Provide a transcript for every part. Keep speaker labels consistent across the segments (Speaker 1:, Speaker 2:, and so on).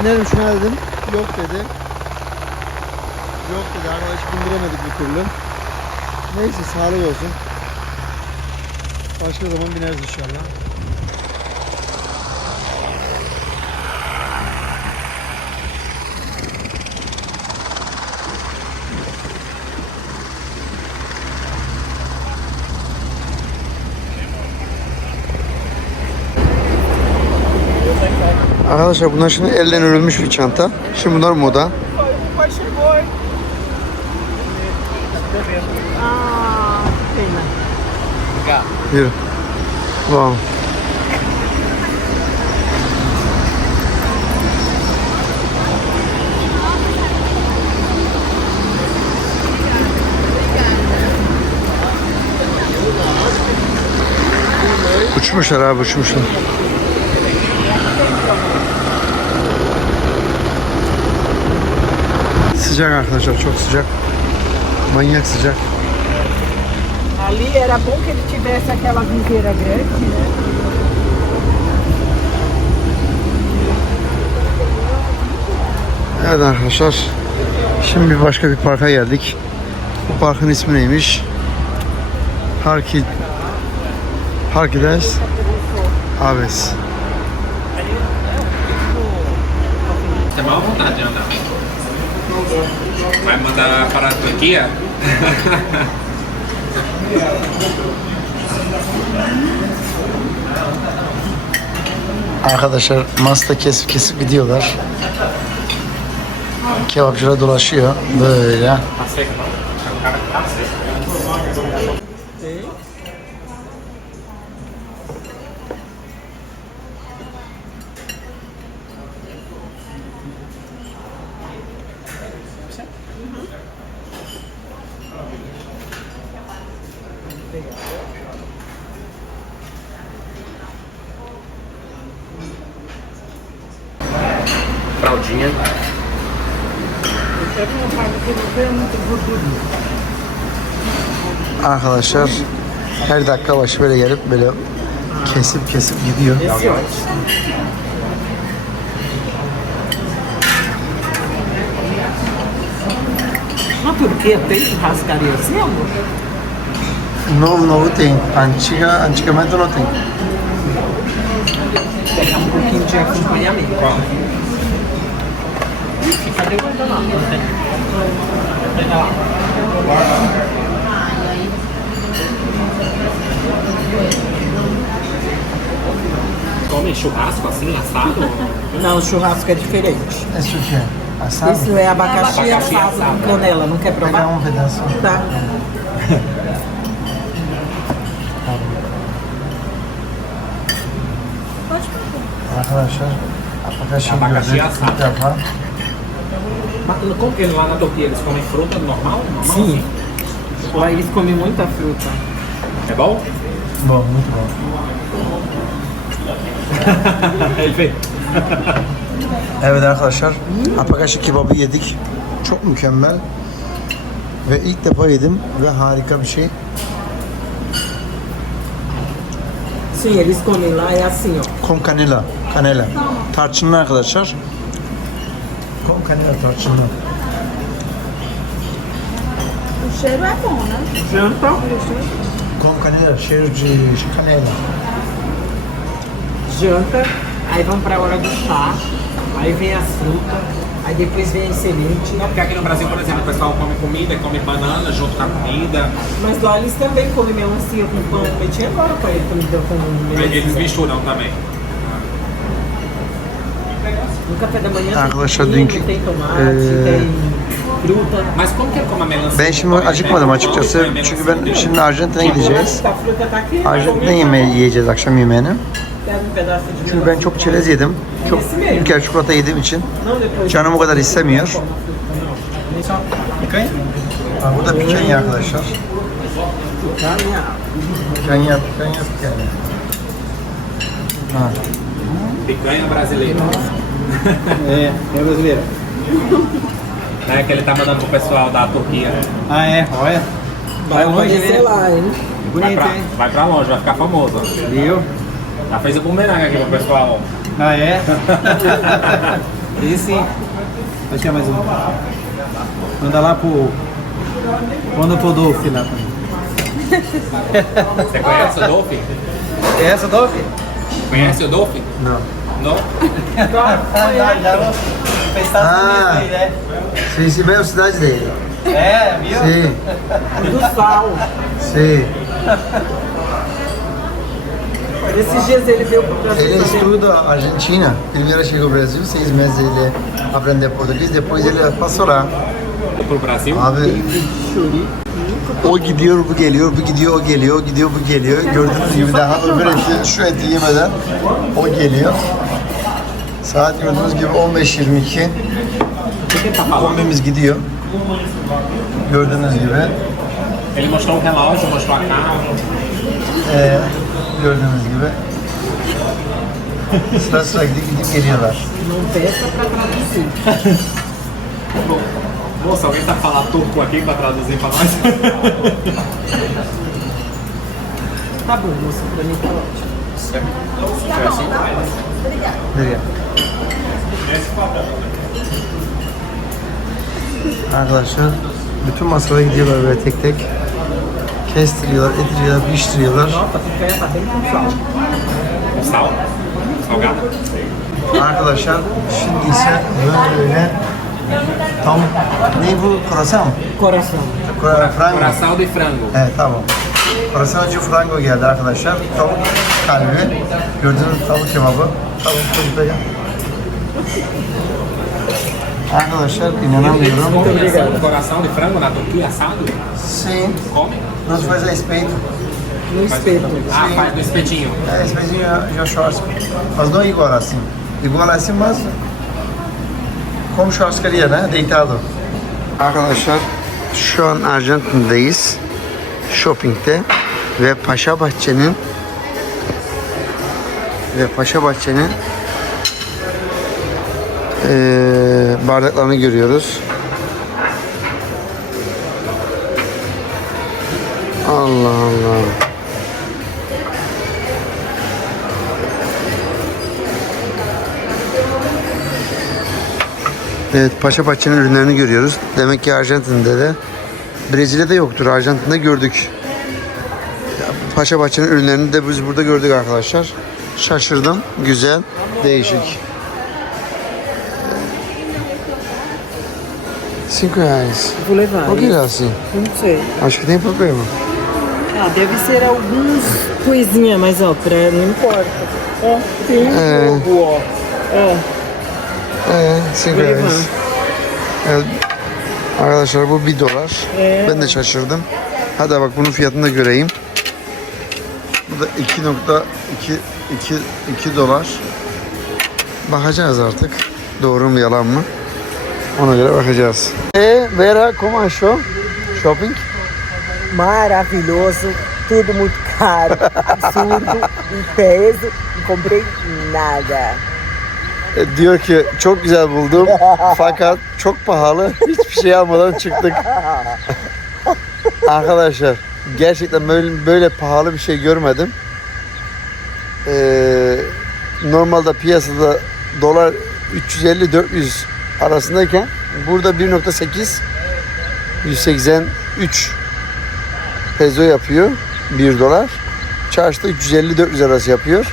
Speaker 1: binerim şuna dedim. Yok dedi. Yok dedi arkadaş bindiremedik bir türlü. Neyse sağlık olsun. Başka zaman bineriz inşallah. Arkadaşlar bunlar şimdi elden örülmüş bir çanta. Şimdi bunlar moda. Yürü. Wow. Uçmuşlar abi uçmuşlar. Sıcak arkadaşlar çok sıcak. Manyak sıcak.
Speaker 2: Ali era bom que ele tivesse aquela viseira grande, né?
Speaker 1: Evet arkadaşlar. Şimdi bir başka bir parka geldik. Bu parkın ismi neymiş? Harki Harkides Aves.
Speaker 3: Tem maior vontade de andar. Vai mandar para a Turquia?
Speaker 1: Arkadaşlar Mas'ta kesip kesip gidiyorlar. Kebapçılar dolaşıyor böyle. Arkadaşlar her dakika başı böyle gelip böyle kesip kesip gidiyor.
Speaker 2: Turquia tem churrascaria assim, amor?
Speaker 1: Novo, novo tem. Antiga, antigamente não tem.
Speaker 2: Pegar um pouquinho de acompanhamento. Cadê o guardanapo? Não tem. Pega lá.
Speaker 3: Come churrasco assim, assado?
Speaker 2: Não, churrasco é diferente.
Speaker 1: Isso o que é? Assado?
Speaker 2: Isso é abacaxi,
Speaker 3: Abacaxi
Speaker 2: assado
Speaker 3: assado.
Speaker 2: com canela. Não quer
Speaker 1: Pegar
Speaker 2: provar?
Speaker 1: um pedaço.
Speaker 2: Tá.
Speaker 1: Arkadaşlar abacaxi
Speaker 3: Abacaxi
Speaker 1: gördük
Speaker 3: assado.
Speaker 1: ilk defa.
Speaker 3: Mas como que lá na Turquia eles comem fruta normal? normal
Speaker 2: Sim. Lá eles comem muita fruta.
Speaker 3: É bom?
Speaker 1: Bom, muito bom.
Speaker 3: Ele fez.
Speaker 1: Evet arkadaşlar apakaşı kebabı yedik. Çok mükemmel. Ve ilk defa yedim ve harika bir şey.
Speaker 2: Sim, eles comem lá, é assim, ó.
Speaker 1: Con canela. Canela. Tarçınlı arkadaşlar. Con canela tarçınlı.
Speaker 4: O cheiro é bom, né?
Speaker 1: Con canela, cheiro de canela.
Speaker 2: Janta. Aí vamos pra hora do chá. Aí vem as frutas. Aí depois vem a semente.
Speaker 3: Não, porque aqui no Brasil, por exemplo, o pessoal come comida come banana junto com a comida.
Speaker 2: Mas lá eles também comem melancia com pão. Eu meti agora pra ele comida com melancia.
Speaker 3: Eles misturam também.
Speaker 2: No café da manhã
Speaker 1: Arkadaşlar
Speaker 2: tem tem tomate,
Speaker 1: eee,
Speaker 2: tem fruta.
Speaker 3: Mas como que ele come a melancia?
Speaker 1: Ben şimdi acıkmadım açıkçası. Çünkü ben şimdi Arjantin'e gideceğiz.
Speaker 2: A fruta tá aqui.
Speaker 1: Arjantin'e yemeği yiyeceğiz akşam yemeğini.
Speaker 2: Um
Speaker 1: Çünkü ben çok çerez yedim. Çok ülker çikolata yediğim için canım o kadar istemiyor. Bu da pikanya arkadaşlar.
Speaker 2: Picanha.
Speaker 1: Pikanya, pikanya, pikanya. Ha.
Speaker 3: Picanha brasileira.
Speaker 5: É, é brasileira.
Speaker 3: Né, que ele tá mandando pro pessoal da Turquia.
Speaker 5: Ah, é, olha. Vai longe, né?
Speaker 2: lá, hein?
Speaker 3: Vai
Speaker 5: Bonito,
Speaker 3: pra,
Speaker 5: hein?
Speaker 3: vai pra longe, vai ficar famoso.
Speaker 5: Viu?
Speaker 3: Já fez o bumerangue aqui pro pessoal.
Speaker 5: Ah, é? Esse. Acho que é mais um. Manda lá pro. Manda pro Dolph lá também.
Speaker 3: Você conhece o Dolphin?
Speaker 5: É essa, Dolph?
Speaker 3: Conhece o Dolphin?
Speaker 1: Não.
Speaker 3: Não?
Speaker 1: Ah, sim, sim, mesmo cidade dele.
Speaker 5: É, viu?
Speaker 1: Sim,
Speaker 2: Do sal.
Speaker 1: sim.
Speaker 2: Esses dias ele veio pro Brasil
Speaker 1: Ele
Speaker 2: também.
Speaker 1: estuda Argentina. Primeiro chegou ao Brasil, seis meses ele aprendeu português, depois ele passou lá.
Speaker 3: Pro Brasil?
Speaker 1: Abi o gidiyor bu geliyor, bu gidiyor o geliyor, o gidiyor bu geliyor. Gördüğünüz gibi daha öbür eti, şu eti yemeden o geliyor. Saat gördüğünüz gibi 15.22.
Speaker 3: O que ele tá falando?
Speaker 1: Kombimiz gidiyor. Gördüğünüz gibi.
Speaker 3: Ele mostrou o relógio, mostrou a cara.
Speaker 1: Gördüğünüz gibi. Sıra sıra gidip gidip geliyorlar.
Speaker 2: Não peça pra traduzir.
Speaker 3: Moça, alguém tá falando turco aqui pra traduzir pra nós?
Speaker 2: Tá bom, moça, pra mim tá ótimo.
Speaker 1: Nereye? Arkadaşlar bütün masada gidiyorlar böyle tek tek. Kestiriyorlar, ediliyorlar?
Speaker 3: Salgado?
Speaker 1: Arkadaşlar şimdi ise böyle tam ne bu?
Speaker 2: Coração.
Speaker 1: Frango.
Speaker 3: Coração de frango.
Speaker 1: Evet tamam. Kurasancı frango geldi arkadaşlar. Tavuk kalbi. Gördüğünüz tavuk kebabı. Tavuk gel. Arkadaşlar inanamıyorum.
Speaker 3: Coração, coração de frango na Turquia, assado?
Speaker 1: Sim,
Speaker 3: Come?
Speaker 1: nós faz a espeito.
Speaker 2: No espeto.
Speaker 3: Ah, faz no espetinho.
Speaker 1: É, espetinho já churrasco. Mas não igual assim. Igual assim, mas como churrascaria, né? Deitado. Arkadaşlar şu an Arjantin'deyiz. Shopping'de ve Paşa Bahçe'nin ve Paşa Bahçe'nin eee bardaklarını görüyoruz. Allah Allah. Evet, Paşa Bahçe'nin ürünlerini görüyoruz. Demek ki Arjantin'de de Brezilya'da yoktur. Arjantin'de gördük. Paşa Bahçe'nin ürünlerini de biz burada gördük arkadaşlar. Şaşırdım. Güzel, değişik. Cinco reais.
Speaker 2: Vou levar.
Speaker 1: O que é assim?
Speaker 2: Não sei.
Speaker 1: Acho que tem problema.
Speaker 2: Ah, deve ser alguns coisinha, mas ó, pra, não importa. Ó, tem um
Speaker 1: É.
Speaker 2: jogo, ó. Ó,
Speaker 1: Ee, cinco reais.
Speaker 2: mi?
Speaker 1: Arkadaşlar bu bir dolar.
Speaker 2: Ee?
Speaker 1: Ben de şaşırdım. Hadi bak bunun fiyatını da göreyim. Bu da 2.2 2 2 dolar. Bakacağız artık. Doğru mu yalan mı? Ona göre bakacağız. E Vera como achou? Shopping?
Speaker 2: maravilhoso, tudo muito caro, absurdo, em peso, não comprei nada.
Speaker 1: E, diyor ki çok güzel buldum fakat çok pahalı. Hiçbir şey almadan çıktık. Arkadaşlar gerçekten böyle, böyle pahalı bir şey görmedim. Ee, normalde piyasada dolar 350-400 arasındayken burada 1.8 183 peso yapıyor 1 dolar. Çarşıda 350-400 arası yapıyor.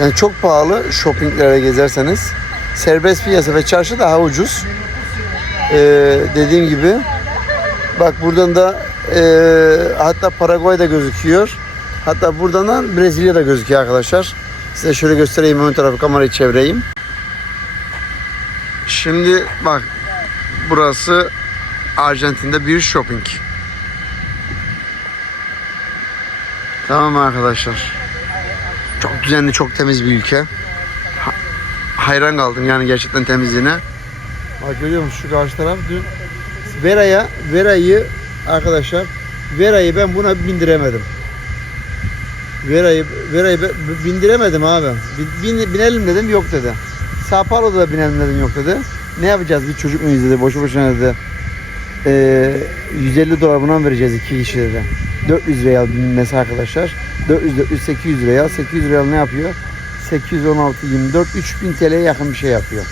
Speaker 1: Yani çok pahalı shoppinglere gezerseniz. Serbest piyasa ve çarşı daha ucuz. Ee, dediğim gibi bak buradan da e, hatta Paraguay'da gözüküyor. Hatta buradan da Brezilya'da gözüküyor arkadaşlar. Size şöyle göstereyim ön tarafı kamerayı çevireyim. Şimdi bak burası Arjantin'de bir shopping. Tamam arkadaşlar? Çok düzenli, çok temiz bir ülke. Ha- hayran kaldım yani gerçekten temizliğine. Bak görüyor musun şu karşı taraf dün Vera'ya, Vera'yı arkadaşlar Vera'yı ben buna bindiremedim. Vera'yı Vera'yı bindiremedim abi. Bin, bin- binelim dedim yok dedi. Sao Paulo'da da binelim dedim yok dedi. Ne yapacağız bir çocuk muyuz dedi boşu boşuna dedi. Ee, 150 dolar buna vereceğiz iki kişi dedi. 400 real binmesi arkadaşlar. 400 400 800 real. 800 real ne yapıyor? 816 24 3000 TL'ye yakın bir şey yapıyor.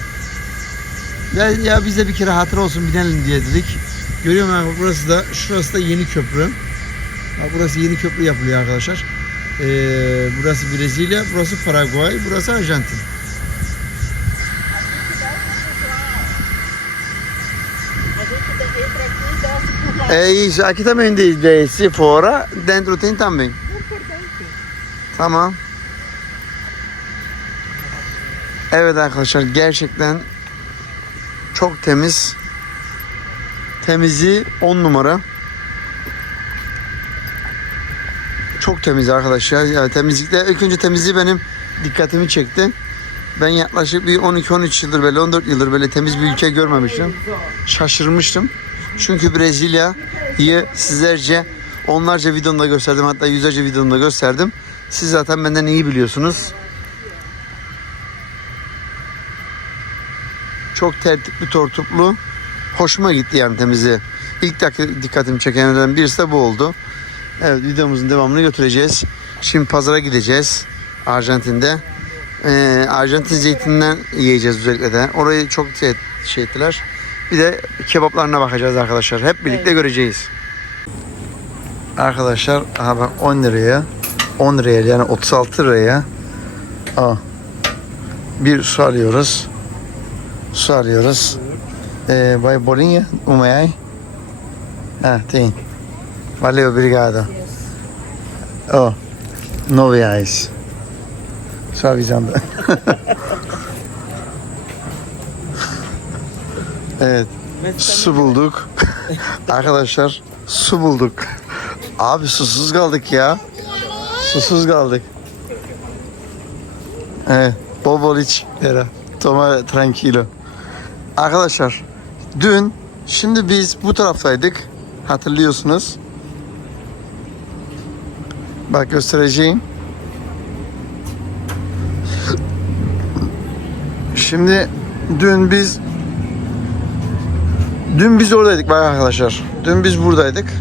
Speaker 1: Ya, ya biz de bir kere hatır olsun binelim diye dedik. Görüyor musun? Bak Burası da şurası da yeni köprü. Bak burası yeni köprü yapılıyor arkadaşlar. Ee, burası Brezilya, burası Paraguay, burası Arjantin. É isso, aqui também diz, de, se fora, dentro tem também. Tamam. Evet arkadaşlar gerçekten çok temiz. Temizliği 10 numara. Çok temiz arkadaşlar. Yani temizlikte ilk önce temizliği benim dikkatimi çekti. Ben yaklaşık bir 12-13 yıldır böyle 14 yıldır böyle temiz bir ülke görmemiştim. Şaşırmıştım. Çünkü Brezilya'yı sizlerce onlarca videomda gösterdim. Hatta yüzlerce videomda gösterdim. Siz zaten benden iyi biliyorsunuz. Çok tertipli, tortuplu. Hoşuma gitti yani temizliği. İlk dak- dikkatimi çekenlerden birisi de bu oldu. Evet videomuzun devamını götüreceğiz. Şimdi pazara gideceğiz. Arjantin'de. Ee, Arjantin zeytinden yiyeceğiz özellikle de. Orayı çok şey, şey ettiler. Bir de kebaplarına bakacağız arkadaşlar. Hep birlikte göreceğiz. Arkadaşlar aha bak 10 liraya 10 liraya yani 36 liraya aa, bir su alıyoruz. Su alıyoruz. Ee, vai bolinha? Um real? Ah, tem. Valeu, obrigado. Oh, 9 reais. Só avisando. evet. Su bulduk. Arkadaşlar su bulduk. Abi susuz kaldık ya. Susuz kaldık. Evet. Bol bol iç. Era. Toma tranquilo. Arkadaşlar dün şimdi biz bu taraftaydık. Hatırlıyorsunuz. Bak göstereceğim. Şimdi dün biz dün biz oradaydık bak arkadaşlar. Dün biz buradaydık.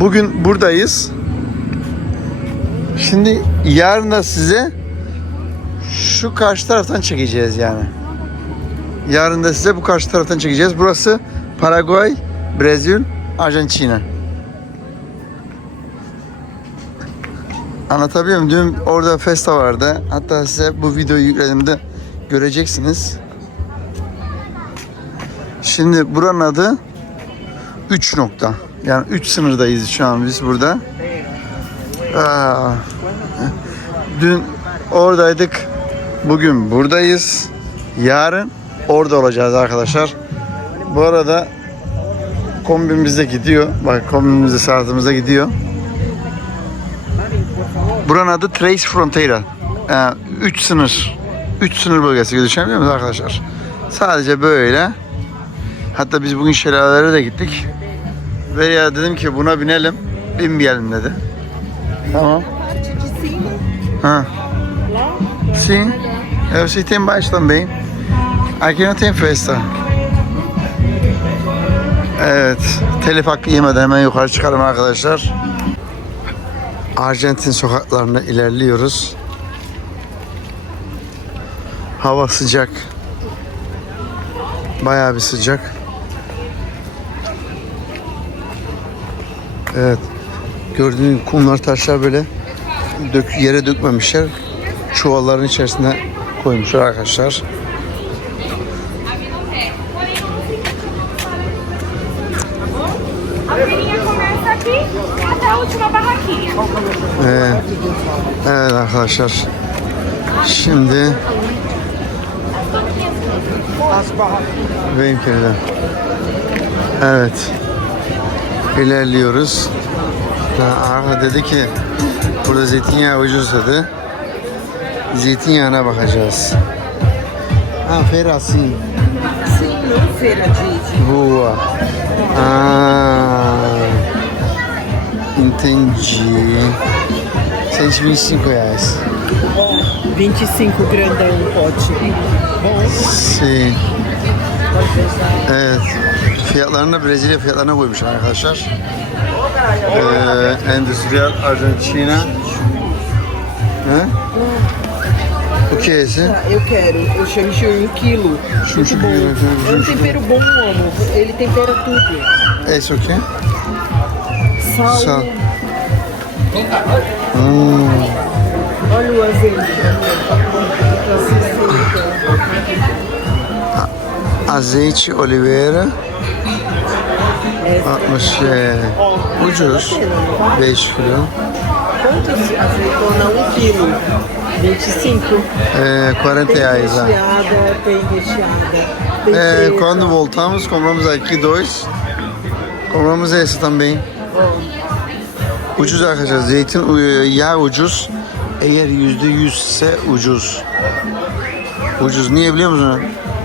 Speaker 1: Bugün buradayız. Şimdi yarın da size şu karşı taraftan çekeceğiz yani. Yarın da size bu karşı taraftan çekeceğiz. Burası Paraguay, Brezilya, Arjantin. Anlatabiliyor muyum? Dün orada festa vardı. Hatta size bu videoyu yüklediğimde göreceksiniz. Şimdi buranın adı 3 nokta. Yani 3 sınırdayız şu an biz burada. Aa, dün oradaydık. Bugün buradayız. Yarın orada olacağız arkadaşlar. Bu arada kombimiz de gidiyor. Bak kombimiz de saatimizde gidiyor. Buranın adı Trace Fronteira. 3 sınır. 3 sınır bölgesi düşünebiliyor musunuz arkadaşlar? Sadece böyle. Hatta biz bugün şelalelere de gittik. Ve ya dedim ki buna binelim. Binmeyelim dedi. Tamam. Ha. Sim. Eu sei tem baixo também. Não tem festa. Evet. Telif hakkı yemeden hemen yukarı çıkalım arkadaşlar. Arjantin sokaklarına ilerliyoruz. Hava sıcak. Bayağı bir sıcak. Evet. Gördüğünüz kumlar taşlar böyle dök, yere dökmemişler. Çuvalların içerisine koymuşlar arkadaşlar. Evet. evet arkadaşlar. Şimdi benimkinden. Evet. İlerliyoruz. Arka dedi ki burada zeytinyağı ucuz dedi. Zeytinyağına bakacağız. Ha feira sim. Boa. Ah, entendi. 125 reais.
Speaker 2: 25 grandão um pote. Bom,
Speaker 1: Sim. Evet. Fiyatlarını Brezilya fiyatlarına koymuşlar arkadaşlar. Ee, Endüstriyel Argentina. He? O que é esse?
Speaker 2: Ah, eu quero. Eu chamichurri um quilo. Muito bom. É um tempero bom, amor. Ele tempera tudo.
Speaker 1: É esse o quê?
Speaker 2: Sal.
Speaker 1: Sal. Hum,
Speaker 2: Olha o azeite. amor.
Speaker 1: azeite, oliveira.
Speaker 2: É,
Speaker 1: 60 é ucuz. 5 kilo.
Speaker 2: quantos azeitona? Um quilo. 25.
Speaker 1: É, 40
Speaker 2: Tem
Speaker 1: reais. ah.
Speaker 2: recheada, tem recheada. Tem
Speaker 1: É,
Speaker 2: preta.
Speaker 1: quando voltamos, compramos aqui dois. Compramos esse também. Ucuz arkadaşlar. Zeytin, yağ ucuz. Eğer yüzde yüzse ucuz. Ucuz. Niye biliyor musun?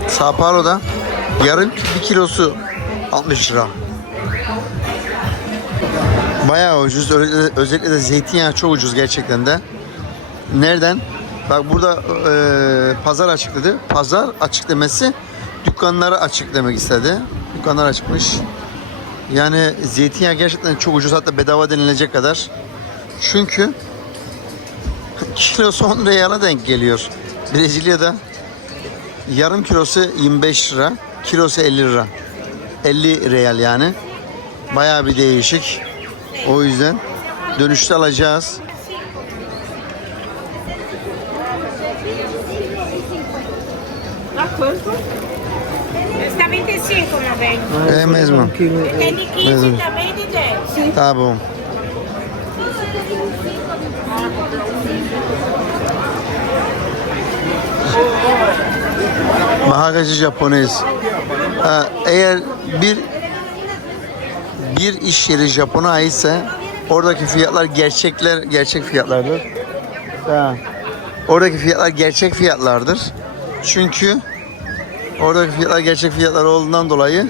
Speaker 1: Sao Paulo'da yarım bir kilosu 60 lira. Bayağı ucuz. Özellikle de zeytinyağı çok ucuz gerçekten de. Nereden? Bak burada e, pazar açık dedi. Pazar açık demesi dükkanları açık demek istedi. Dükkanlar açıkmış. Yani zeytinyağı gerçekten çok ucuz hatta bedava denilecek kadar. Çünkü kilosu 10 reala denk geliyor. Brezilya'da yarım kilosu 25 lira, kilosu 50 lira. 50 real yani. Bayağı bir değişik. O yüzden dönüşte alacağız.
Speaker 6: Quanto? Está 25, meu bem.
Speaker 1: É mesmo.
Speaker 6: Tem de 15
Speaker 1: Mesmo.
Speaker 6: também de 10.
Speaker 1: Tá bom. Bahagacı Japones. Ha, eğer bir bir iş yeri Japon'a aitse oradaki fiyatlar gerçekler gerçek fiyatlardır. Ha. Oradaki fiyatlar gerçek fiyatlardır. Çünkü oradaki fiyatlar gerçek fiyatlar olduğundan dolayı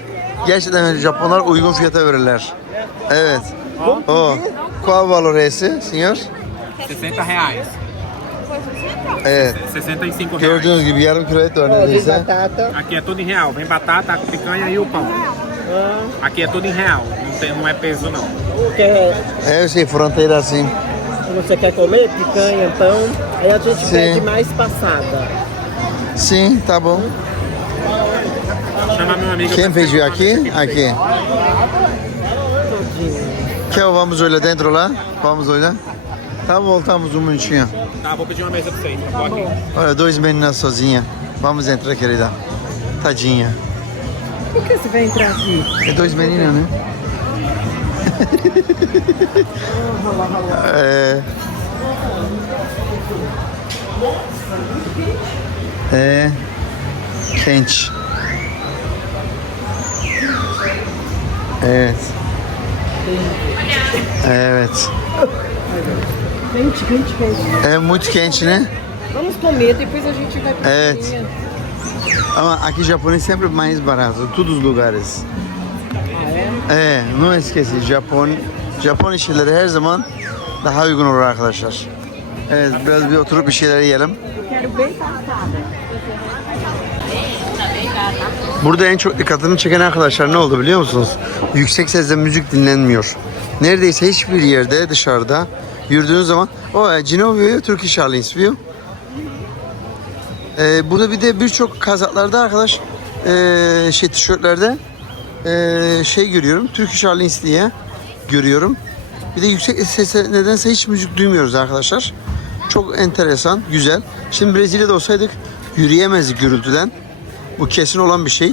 Speaker 1: gerçekten Japonlar uygun fiyata verirler. Evet. O. Qual o valor esse, senhor?
Speaker 3: 60 reais.
Speaker 1: Evet.
Speaker 3: 65 reais.
Speaker 1: Gördüğünüz gibi yarım kilo et var neredeyse.
Speaker 3: Aqui é tudo em real. Vem batata, picanha e o pão. Aqui é tudo em real. Não, tem, não é peso, não.
Speaker 1: É, eu sei, fronteira assim.
Speaker 2: você quer comer picanha, pão? Aí a gente
Speaker 1: Sim.
Speaker 2: pede mais passada.
Speaker 1: Sim, tá bom.
Speaker 3: Chama meu amigo.
Speaker 1: Quem pediu aqui? Aqui. Quer vamos olhar dentro lá? Vamos olhar? Tá, voltamos um minutinho.
Speaker 3: Tá, vou pedir uma mesa pra vocês. Tá bom aqui.
Speaker 1: Olha, dois meninas sozinha. Vamos entrar, querida. Tadinha.
Speaker 2: Por que você vai entrar aqui?
Speaker 1: É dois meninos, né? é. É. Quente. Evet. Evet.
Speaker 2: Quente, quente, quente.
Speaker 1: É muito quente, né?
Speaker 2: Vamos comer, depois a gente vai pra
Speaker 1: É.
Speaker 2: cozinha.
Speaker 1: Ama aqui Japão é sempre mais barato, todos os lugares.
Speaker 2: Ah, é?
Speaker 1: É, não esqueci, Japon, Japon işleri her zaman daha uygun olur arkadaşlar. Evet, biraz bir oturup bir şeyler yiyelim.
Speaker 2: Eu quero bem passada.
Speaker 1: Burada en çok dikkatimi çeken arkadaşlar ne oldu biliyor musunuz? Yüksek sesle müzik dinlenmiyor. Neredeyse hiçbir yerde dışarıda yürüdüğünüz zaman o e, Genovio Turkish Airlines view. Ee, burada bir de birçok kazaklarda arkadaş ee, şey tişörtlerde ee, şey görüyorum. Turkish Airlines diye görüyorum. Bir de yüksek sesle nedense hiç müzik duymuyoruz arkadaşlar. Çok enteresan, güzel. Şimdi Brezilya'da olsaydık yürüyemezdik gürültüden. Bu kesin olan bir şey.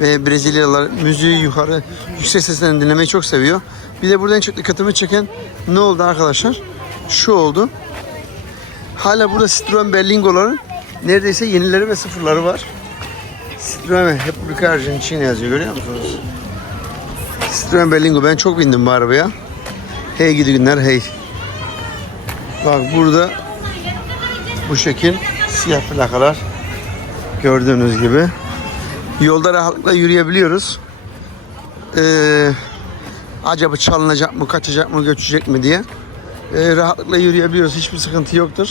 Speaker 1: Ve Brezilyalılar müziği yukarı yüksek sesten dinlemeyi çok seviyor. Bir de burada en çok dikkatimi çeken ne oldu arkadaşlar? Şu oldu. Hala burada Citroen Berlingo'ların neredeyse yenileri ve sıfırları var. Citroen Republika Argentina yazıyor görüyor musunuz? Citroen Berlingo ben çok bindim bu arabaya. Hey gidi günler hey. Bak burada bu şekil siyah plakalar gördüğünüz gibi. Yolda rahatlıkla yürüyebiliyoruz. Ee, acaba çalınacak mı, kaçacak mı, göçecek mi diye. Ee, rahatlıkla yürüyebiliyoruz. Hiçbir sıkıntı yoktur.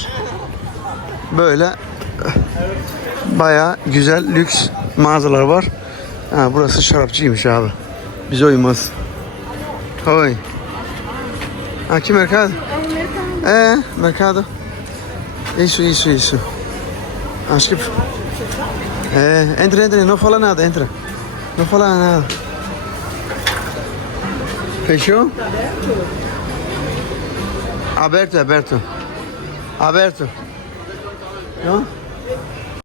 Speaker 1: Böyle bayağı güzel lüks mağazalar var. Ha, burası şarapçıymış abi. Bize uymaz. Oy. Aqui mercado? É, mercado. Isso, isso, isso. Acho que. É, entra, entra, não fala nada, entra. Não fala nada. Fechou? Aberto, aberto. Aberto. Não?